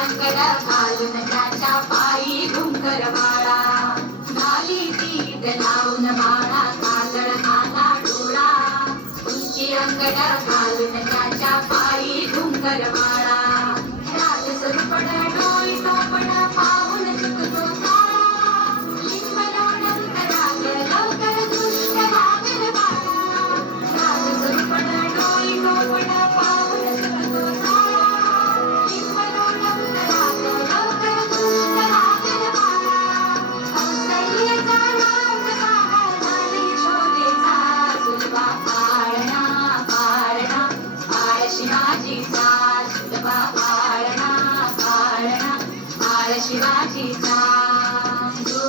शंकर घालून त्याच्या पायी घुंकर बाळा खाली तीत लावून बाळा काजळ कांदा डोळा. तुमची अंगड घालून त्याच्या पायी घुंकर बाळा शिवाजी सांगतो